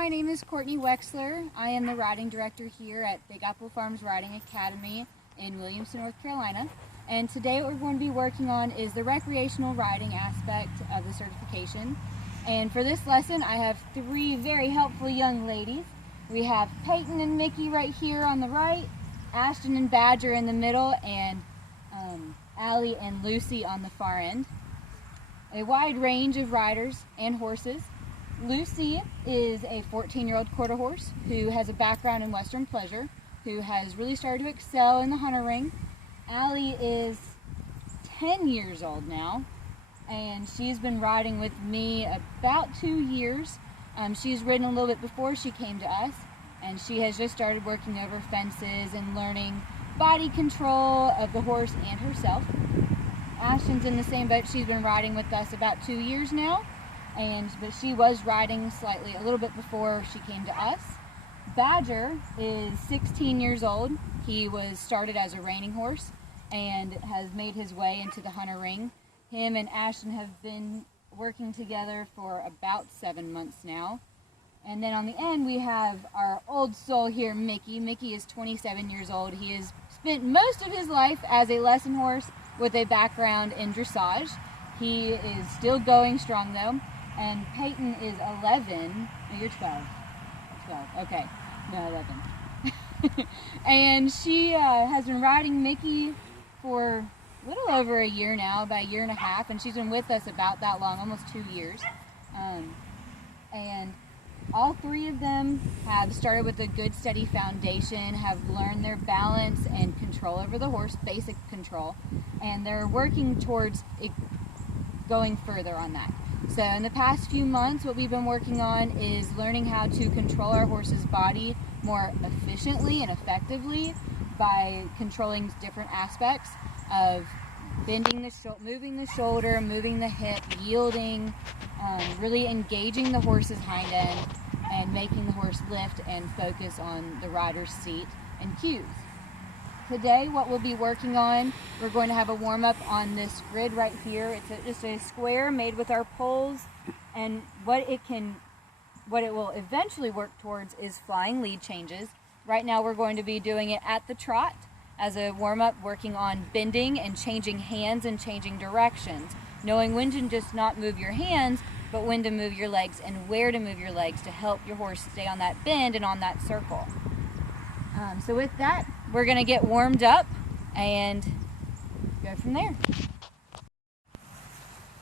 my name is Courtney Wexler. I am the riding director here at Big Apple Farms Riding Academy in Williamson, North Carolina. And today what we're going to be working on is the recreational riding aspect of the certification. And for this lesson, I have three very helpful young ladies. We have Peyton and Mickey right here on the right, Ashton and Badger in the middle, and Allie and Lucy on the far end. A wide range of riders and horses. Lucy is a 14-year-old quarter horse who has a background in Western pleasure, who has really started to excel in the hunter ring. Allie is 10 years old now, and she's been riding with me about 2 years. She's ridden a little bit before she came to us, and she has just started working over fences and learning body control of the horse and herself. Ashton's in the same boat. She's been riding with us about 2 years now, but she was riding a little bit before she came to us. Badger is 16 years old. He was started as a reining horse and has made his way into the hunter ring. Him and Ashton have been working together for about 7 months now. And then on the end we have our old soul here, Mickey. Mickey is 27 years old. He has spent most of his life as a lesson horse with a background in dressage. He is still going strong though. And Peyton is 11. Oh, you're 12. 12. Okay. No, 11. And she has been riding Mickey for a little over a year now, about a year and a half, and she's been with us about that long, almost 2 years. And all three of them have started with a good steady foundation, have learned their balance and control over the horse, basic control, and they're working towards going further on that. So in the past few months, what we've been working on is learning how to control our horse's body more efficiently and effectively by controlling different aspects of bending the shoulder, moving the shoulder, moving the hip, yielding, really engaging the horse's hind end and making the horse lift and focus on the rider's seat and cues. Today, what we'll be working on, we're going to have a warm-up on this grid right here. It's just a square made with our poles, and what it will eventually work towards is flying lead changes. Right now we're going to be doing it at the trot as a warm-up, working on bending and changing hands and changing directions, knowing when to just not move your hands, but when to move your legs and where to move your legs to help your horse stay on that bend and on that circle. So with that, we're going to get warmed up and go from there.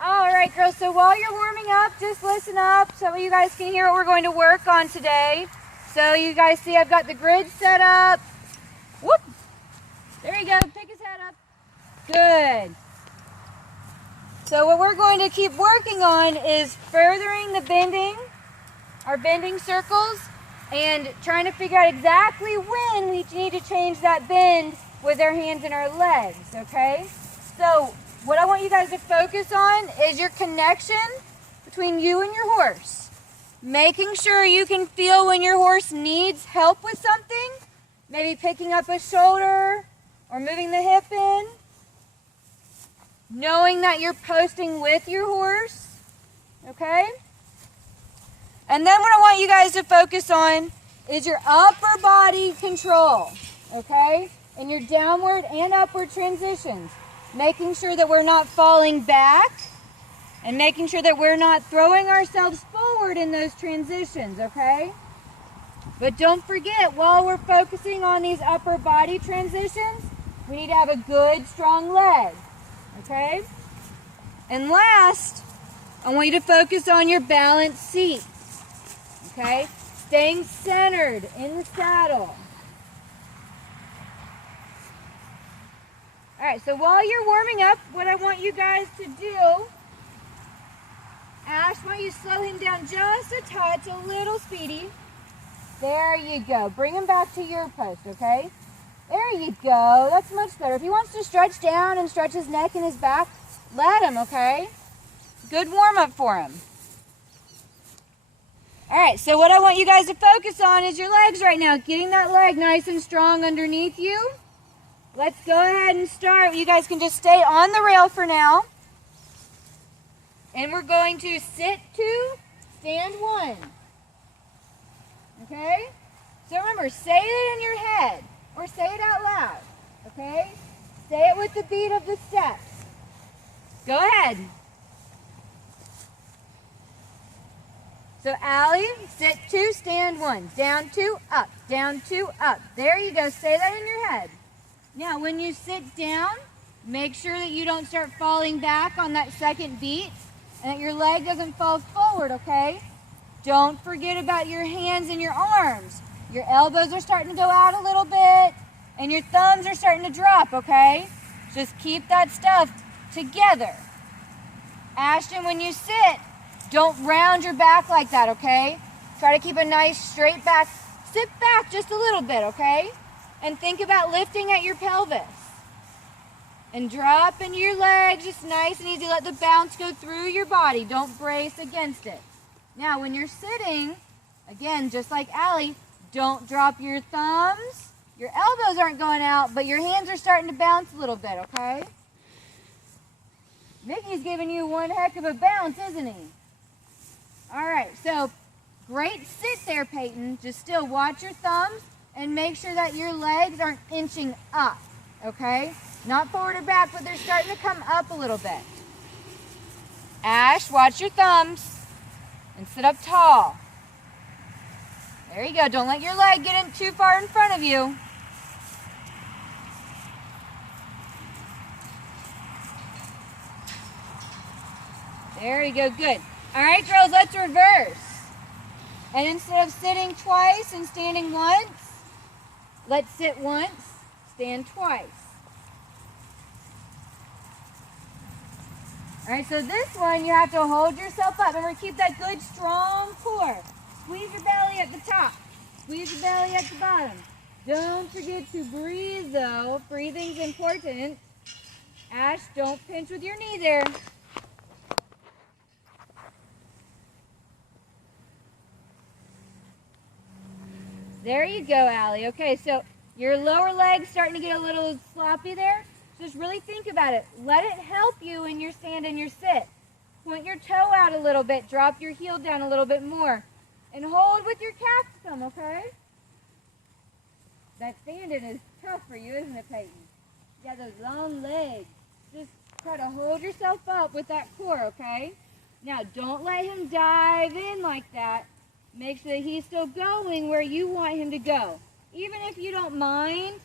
All right, girls, so while you're warming up, just listen up so you guys can hear what we're going to work on today. So you guys see I've got the grid set up. Whoop! There you go, pick his head up. Good. So what we're going to keep working on is furthering the bending, our bending circles, and trying to figure out exactly when we need to change that bend with our hands and our legs, okay? So what I want you guys to focus on is your connection between you and your horse. Making sure you can feel when your horse needs help with something, maybe picking up a shoulder or moving the hip in. Knowing that you're posting with your horse, okay? And then what I want you guys to focus on is your upper body control, okay? And your downward and upward transitions. Making sure that we're not falling back and making sure that we're not throwing ourselves forward in those transitions, okay? But don't forget, while we're focusing on these upper body transitions, we need to have a good, strong leg, okay? And last, I want you to focus on your balanced seat. Okay, staying centered in the saddle. All right, so while you're warming up, what I want you guys to do, Ash, why don't you slow him down just a touch, a little speedy. There you go. Bring him back to your post, okay? There you go. That's much better. If he wants to stretch down and stretch his neck and his back, let him, okay? Good warm-up for him. All right, so what I want you guys to focus on is your legs right now. Getting that leg nice and strong underneath you. Let's go ahead and start. You guys can just stay on the rail for now. And we're going to sit 2, stand 1. okay? So remember, say it in your head or say it out loud, okay? Say it with the beat of the steps. Go ahead. So Allie, sit 2, stand 1, down 2, up, down 2, up. There you go, say that in your head. Now when you sit down, make sure that you don't start falling back on that second beat and that your leg doesn't fall forward, okay? Don't forget about your hands and your arms. Your elbows are starting to go out a little bit and your thumbs are starting to drop, okay? Just keep that stuff together. Ashton, when you sit, don't round your back like that, okay? Try to keep a nice straight back. Sit back just a little bit, okay? And think about lifting at your pelvis. And dropping your legs just nice and easy. Let the bounce go through your body. Don't brace against it. Now, when you're sitting, again, just like Allie, don't drop your thumbs. Your elbows aren't going out, but your hands are starting to bounce a little bit, okay? Mickey's giving you one heck of a bounce, isn't he? All right, so great sit there, Peyton. Just still watch your thumbs and make sure that your legs aren't inching up, okay? Not forward or back, but they're starting to come up a little bit. Ash, watch your thumbs and sit up tall. There you go. Don't let your leg get in too far in front of you. There you go. Good. All right, girls, let's reverse. And instead of sitting twice and standing once, let's sit once, stand twice. All right, so this one, you have to hold yourself up. Remember, keep that good, strong core. Squeeze your belly at the top. Squeeze your belly at the bottom. Don't forget to breathe, though. Breathing's important. Ash, don't pinch with your knee there. There you go, Allie. Okay, so your lower leg's starting to get a little sloppy there. Just really think about it. Let it help you in your stand and your sit. Point your toe out a little bit. Drop your heel down a little bit more. And hold with your calf some, okay? That standing is tough for you, isn't it, Peyton? You got those long legs. Just try to hold yourself up with that core, okay? Now, don't let him dive in like that. Make sure that he's still going where you want him to go. Even if you don't mind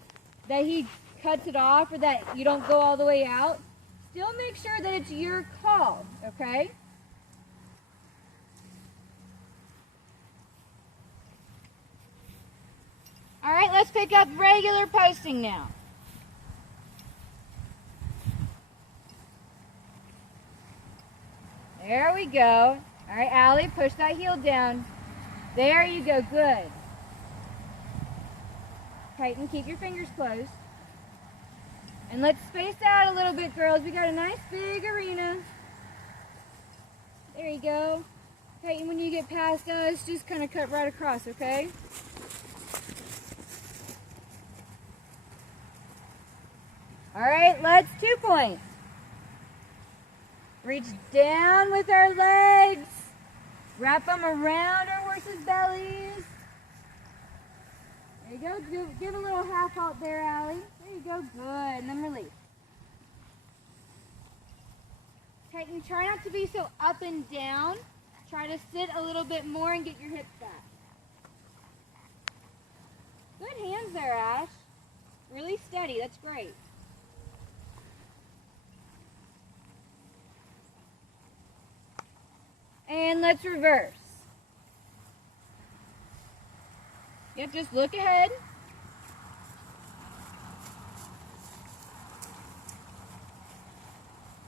that he cuts it off or that you don't go all the way out, still make sure that it's your call, okay? All right, let's pick up regular posting now. There we go. All right, Allie, push that heel down. There you go, good. Peyton, keep your fingers closed. And let's space out a little bit, girls. We got a nice big arena. There you go. Peyton, when you get past us, just kind of cut right across, okay? All right, let's 2 point. Reach down with our legs. Wrap them around our horses' bellies. There you go. Give a little half halt there, Allie. There you go. Good. And then release. Peyton, try not to be so up and down. Try to sit a little bit more and get your hips back. Good hands there, Ash. Really steady. That's great. And let's reverse. Yep, just look ahead.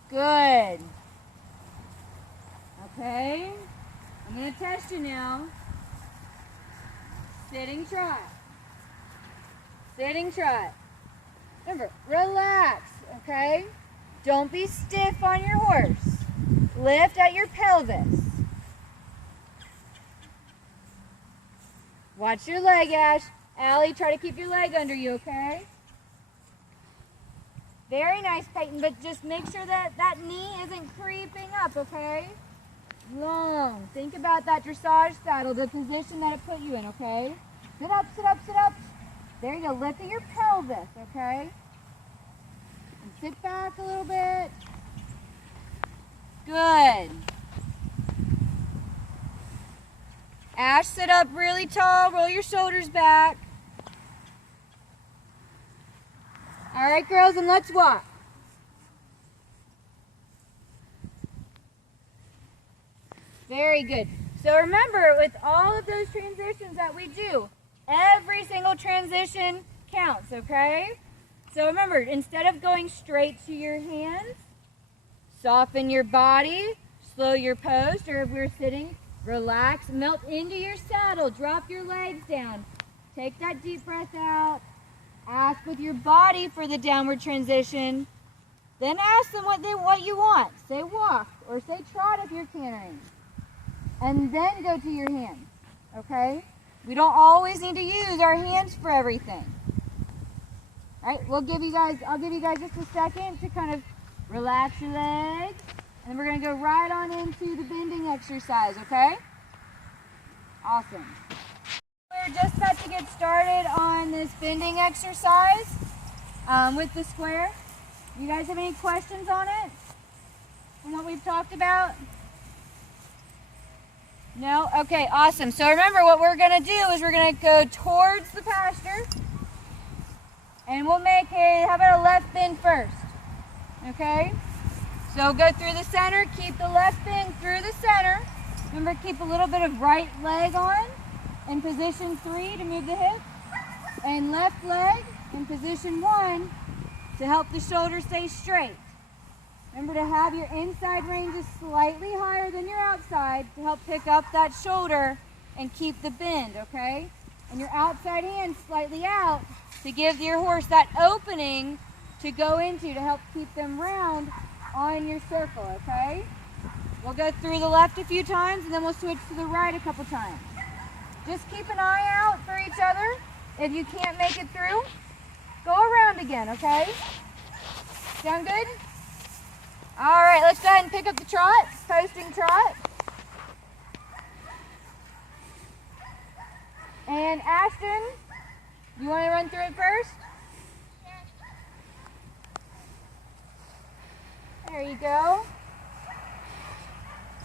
Good. Okay. I'm going to test you now. Sitting trot. Sitting trot. Remember, relax, okay? Don't be stiff on your horse. Lift at your pelvis. Watch your leg, Ash. Allie, try to keep your leg under you, okay? Very nice, Peyton, but just make sure that that knee isn't creeping up, okay? long. Think about that dressage saddle, the position that it put you in, okay? Sit up, sit up, sit up. There you go. Lift at your pelvis, okay? And sit back a little bit. Good. Ash, sit up really tall. Roll your shoulders back. All right, girls, and let's walk. Very good. So remember, with all of those transitions that we do, every single transition counts, okay? So remember, instead of going straight to your hands, soften your body, slow your pose, or if we're sitting, relax, melt into your saddle, drop your legs down. Take that deep breath out. Ask with your body for the downward transition. Then ask them what you want. Say walk or say trot if you're cantering. And then go to your hands, okay? We don't always need to use our hands for everything. All right, I'll give you guys just a second to kind of relax your legs. And then we're gonna go right on into the bending exercise, okay? Awesome. We're just about to get started on this bending exercise with the square. You guys have any questions on it? From what we've talked about? No? Okay, awesome. So remember what we're going to do is we're going to go towards the pasture. And we'll make how about a left bend first? Okay? So go through the center, keep the left bend through the center. Remember, keep a little bit of right leg on in position 3 to move the hip. And left leg in position 1 to help the shoulder stay straight. Remember to have your inside ranges slightly higher than your outside to help pick up that shoulder and keep the bend, okay? And your outside hand slightly out to give your horse that opening to go into to help keep them round on your circle, okay? We'll go through the left a few times and then we'll switch to the right a couple times. Just keep an eye out for each other. If you can't make it through, go around again, okay? Sound good? All right, let's go ahead and pick up the trot, posting trot. And Ashton, you want to run through it first? There you go.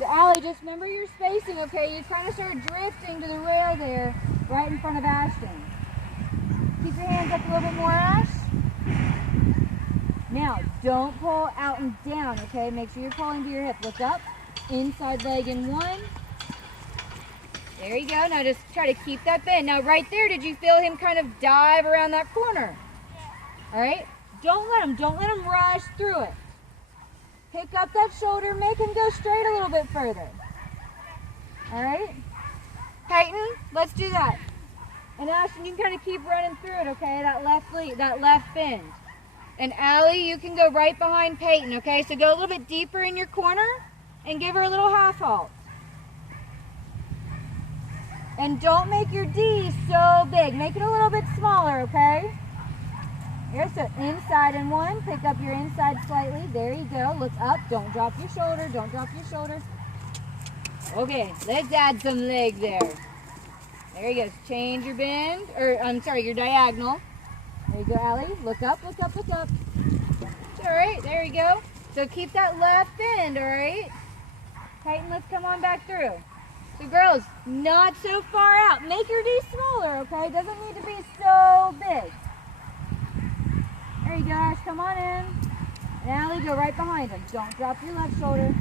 So Allie, just remember your spacing, okay? You kind of start drifting to the rail there, right in front of Ashton. Keep your hands up a little bit more, Ash. Now, don't pull out and down, okay? Make sure you're pulling to your hip. Look up, inside leg in 1. There you go. Now just try to keep that bend. Now right there, did you feel him kind of dive around that corner? Yeah. All right? Don't let him rush through it. Pick up that shoulder, make him go straight a little bit further. All right? Peyton, let's do that. And Ashton, you can kind of keep running through it, okay? That left bend. And Allie, you can go right behind Peyton, okay? So go a little bit deeper in your corner and give her a little half halt. And don't make your D so big. Make it a little bit smaller, okay? Here, so inside in 1. Pick up your inside slightly. There you go. Look up. Don't drop your shoulder. Don't drop your shoulder. Okay, let's add some leg there. There you go. Change your bend, or I'm sorry, your diagonal. There you go, Allie. Look up, look up, look up. All right, there you go. So keep that left bend, all right? Peyton, let's come on back through. So girls, not so far out. Make your D smaller, okay? Doesn't need to be so big. There you go, Ash, come on in. And Allie, go right behind him. Don't drop your left shoulder.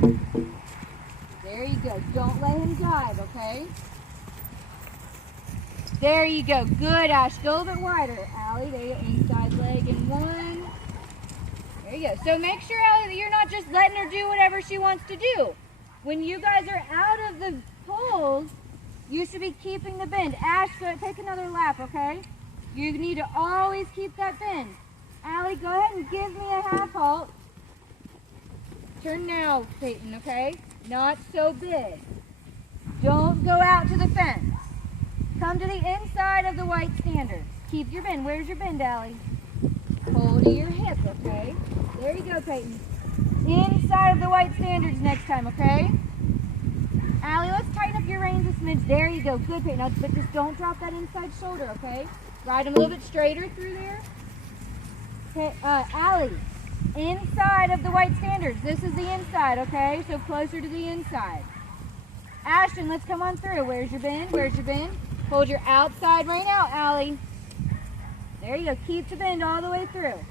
There you go. Don't let him dive, okay? There you go. Good, Ash. Go a little bit wider. Allie, there you go. Inside leg in 1. There you go. So make sure, Allie, that you're not just letting her do whatever she wants to do. When you guys are out of the poles, you should be keeping the bend. Ash, go take another lap, okay? You need to always keep that bend. Allie, go ahead and give me a half halt. Turn now, Peyton, okay? Not so big. Don't go out to the fence. Come to the inside of the white standards. Keep your bend. Where's your bend, Allie? Pull to your hip, okay? There you go, Peyton. Inside of the white standards next time, okay? Allie, let's tighten up your reins a smidge. There you go. Good, Peyton. Now, but just don't drop that inside shoulder, okay? Ride them a little bit straighter through there. Okay, Allie, inside of the white standards. This is the inside, okay? So closer to the inside. Ashton, let's come on through. Where's your bend? Where's your bend? Hold your outside rein out, Allie. There you go. Keep the bend all the way through.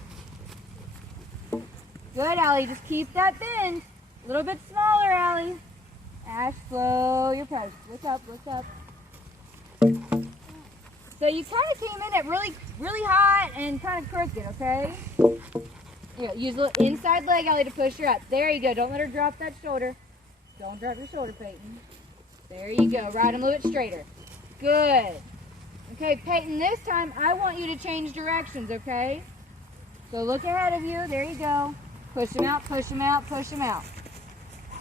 Good, Allie. Just keep that bend. A little bit smaller, Allie. Ash, slow your post. Look up, look up. So you kind of came in at really hot and kind of crooked, okay? Yeah, use a little inside leg, Allie, to push her up. There you go. Don't let her drop that shoulder. Don't drop your shoulder, Peyton. There you go. Ride them a little bit straighter. Good. Okay, Peyton, this time I want you to change directions, okay? So look ahead of you. There you go. Push him out, push him out, push him out.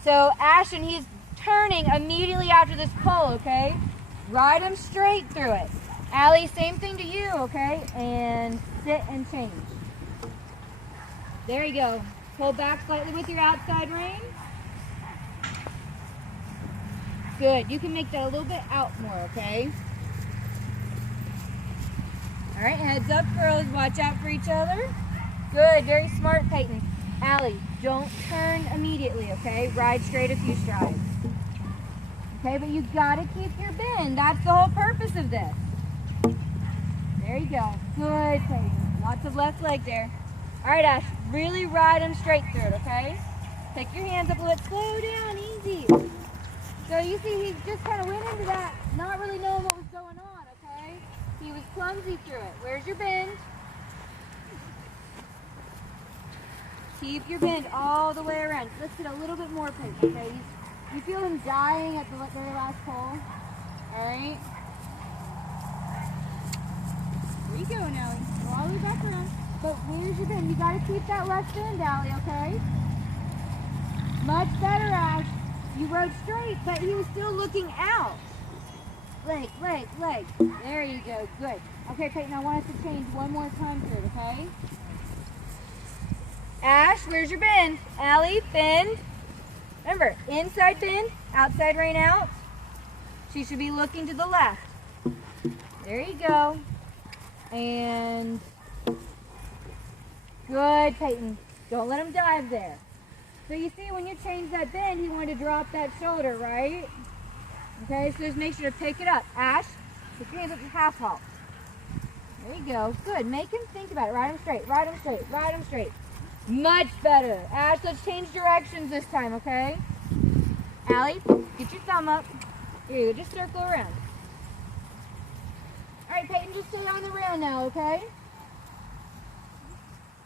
So Ashton, he's turning immediately after this pull, okay? Ride him straight through it. Allie, same thing to you, okay? And sit and change. There you go. Pull back slightly with your outside rein. Good. You can make that a little bit out more, okay? All right, heads up, girls. Watch out for each other. Good. Very smart, Peyton. Allie, don't turn immediately, okay? Ride straight a few strides. Okay, but you gotta keep your bend. That's the whole purpose of this. There you go. Good, Peyton. Lots of left leg there. All right, Ash, really ride him straight through it, okay? Pick your hands up a little. Slow down, easy. So you see, he just kind of went into that, not really knowing what was going on, okay? He was clumsy through it. Where's your bend? Keep your bend all the way around. Lift it a little bit more, Peyton, okay? You feel him dying at the very last pull. All right? Where you going, Allie? Go all the way back around. But where's your bend? You got to keep that left bend, Allie, okay? Much better, Ash. You rode straight, but he was still looking out. Leg, leg, leg. There you go. Good. Okay, Peyton, I want us to change one more time through it, okay? Ash, where's your bend? Allie, bend. Remember, inside bend, outside rein out. She should be looking to the left. There you go. And good, Peyton. Don't let him dive there. So you see, when you change that bend, he wanted to drop that shoulder, right? Okay, so just make sure to pick it up. Ash, put your hands up to half halt. There you go. Good. Make him think about it. Ride him straight, ride him straight, ride him straight. Much better. Ash, let's change directions this time, okay? Allie, get your thumb up. Here you go. Just circle around. All right, Peyton, just stay on the rail now, okay?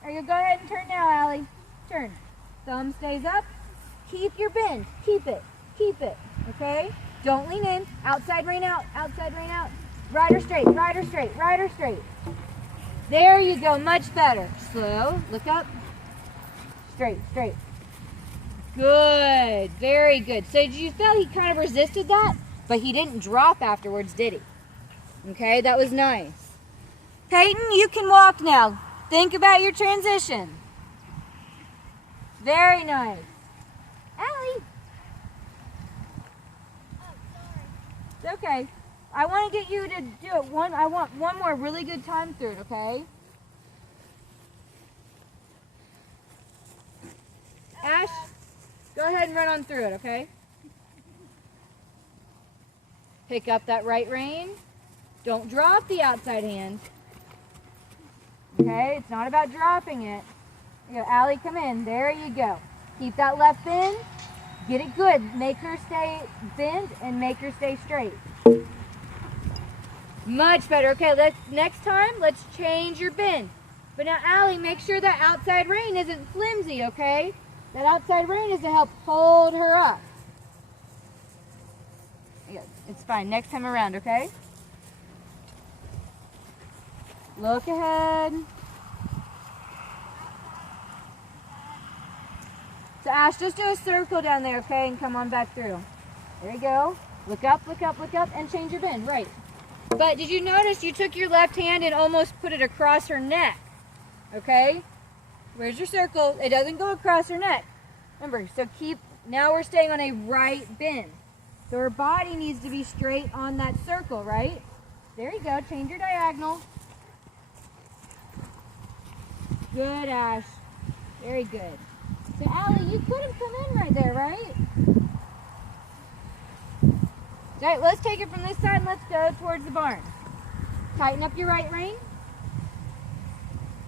All right, go ahead and turn now, Allie. Turn. Thumb stays up. Keep your bend. Keep it. Keep it. Okay? Don't lean in. Outside rein out. Outside rein out. Ride her straight. Ride her straight. Ride her straight. There you go. Much better. Slow. Look up. Straight. Straight. Good. Very good. So did you feel he kind of resisted that? But he didn't drop afterwards, did he? Okay, that was nice. Peyton, you can walk now. Think about your transition. Very nice. Allie. Oh, sorry. It's okay. I want to get you to do it I want one more really good time through it, okay? Ash, go ahead and run on through it, okay? Pick up that right rein. Don't drop the outside hand. Okay, it's not about dropping it. You go, Allie, come in. There you go. Keep that left bend. Get it good. Make her stay bend and make her stay straight. Much better. Okay, next time, let's change your bend. But now, Allie, make sure that outside rein isn't flimsy, okay? That outside rein is to help hold her up. Yeah, it's fine. Next time around, okay? Look ahead. So Ash, just do a circle down there, okay, and come on back through. There you go. Look up, look up, look up, and change your bend. Right. But did you notice you took your left hand and almost put it across her neck? Okay? Where's your circle? It doesn't go across her neck. Remember, so now we're staying on a right bend. So her body needs to be straight on that circle, right? There you go, change your diagonal. Good, Ash. Very good. So Allie, you could have come in right there, right? All right, let's take it from this side and let's go towards the barn. Tighten up your right rein.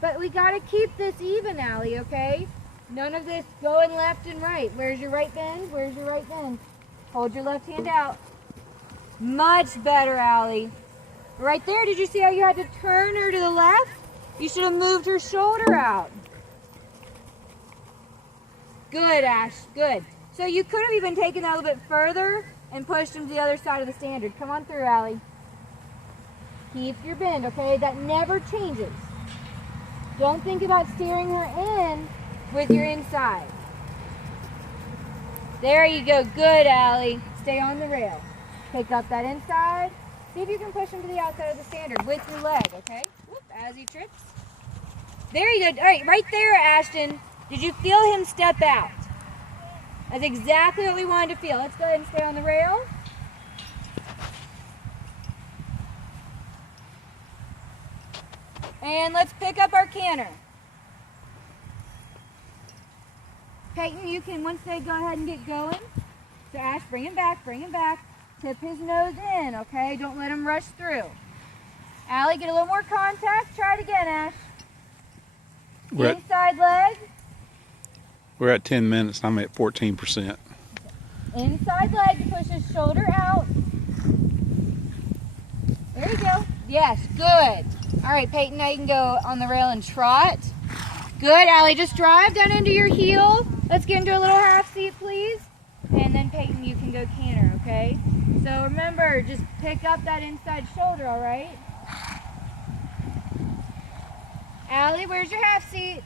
But we gotta keep this even, Allie, okay? None of this going left and right. Where's your right bend? Where's your right bend? Hold your left hand out. Much better, Allie. Right there, did you see how you had to turn her to the left? You should have moved her shoulder out. Good, Ash, good. So you could have even taken that a little bit further and pushed him to the other side of the standard. Come on through, Allie. Keep your bend, okay? That never changes. Don't think about steering her in with your inside. There you go. Good, Allie. Stay on the rail. Pick up that inside. See if you can push him to the outside of the standard with your leg, okay? Whoop, as he trips. There you go. All right, right there, Ashton. Did you feel him step out? That's exactly what we wanted to feel. Let's go ahead and stay on the rail. And let's pick up our canter. Peyton, you can, once they go ahead and get going. So Ash, bring him back, bring him back. Tip his nose in, okay? Don't let him rush through. Allie, get a little more contact. Try it again, Ash. Inside leg. We're at 10 minutes. I'm at 14%. Inside leg to push his shoulder out. There you go. Yes, good. All right, Peyton, now you can go on the rail and trot. Good, Allie, just drive down into your heel. Let's get into a little half seat, please. And then Peyton, you can go canter, okay? So remember, just pick up that inside shoulder, all right? Allie, where's your half seat?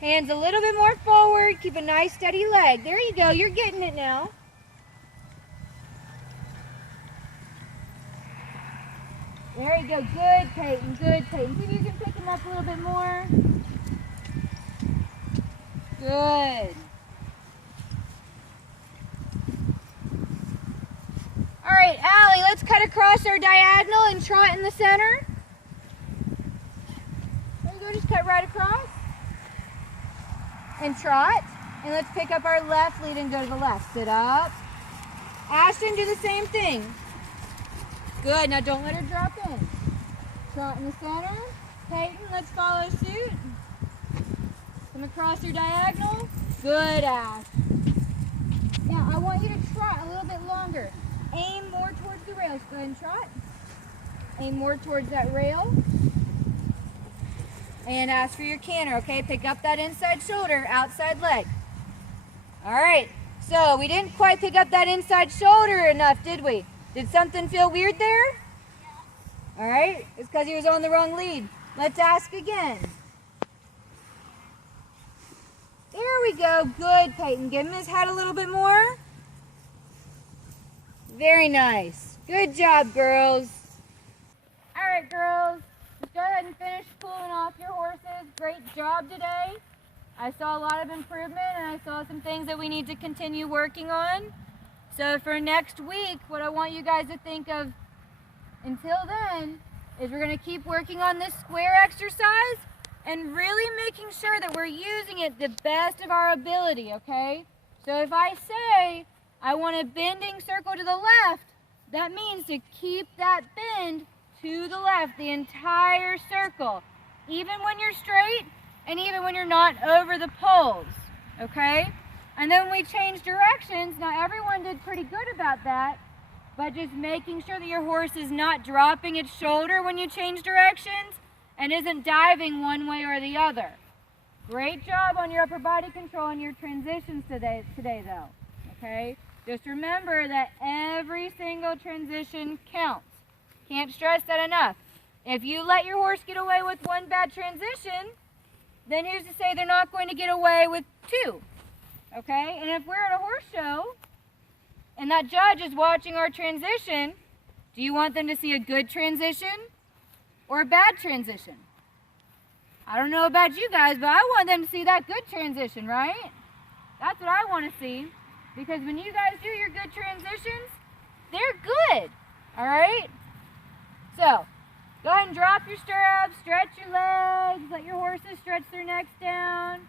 Hands a little bit more forward. Keep a nice steady leg. There you go. You're getting it now. There you go. Good, Peyton. Good, Peyton. See if you can pick him up a little bit more. Good. All right, Allie, let's cut across our diagonal and trot in the center. There you go. Just cut right across. And trot, and let's pick up our left lead and go to the left. Sit up. Ashton, do the same thing. Good, now don't let her drop in. Trot in the center. Peyton, let's follow suit. Come across your diagonal. Good, Ash. Now, I want you to trot a little bit longer. Aim more towards the rails. Go ahead and trot. Aim more towards that rail. And ask for your canter, okay? Pick up that inside shoulder, outside leg. All right, so we didn't quite pick up that inside shoulder enough, did we? Did something feel weird there? Yeah. All right, it's because he was on the wrong lead. Let's ask again. There we go, good, Peyton. Give him his head a little bit more. Very nice. Good job, girls. All right, girls. Just go ahead and finish cooling off your horses. Great job today. I saw a lot of improvement and I saw some things that we need to continue working on. So for next week, what I want you guys to think of until then is we're going to keep working on this square exercise and really making sure that we're using it the best of our ability, okay? So if I say I want a bending circle to the left, that means to keep that bend to the left, the entire circle, even when you're straight and even when you're not over the poles, okay? And then when we change directions, now everyone did pretty good about that, but just making sure that your horse is not dropping its shoulder when you change directions and isn't diving one way or the other. Great job on your upper body control and your transitions today though, okay? Just remember that every single transition counts. Can't stress that enough. If you let your horse get away with one bad transition, then who's to say they're not going to get away with two? Okay? And if we're at a horse show and that judge is watching our transition, do you want them to see a good transition or a bad transition? I don't know about you guys, but I want them to see that good transition, right? That's what I want to see. because when you guys do your good transitions, they're good, all right? So, go ahead and drop your stirrups, stretch your legs, let your horses stretch their necks down,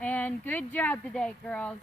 and good job today, girls.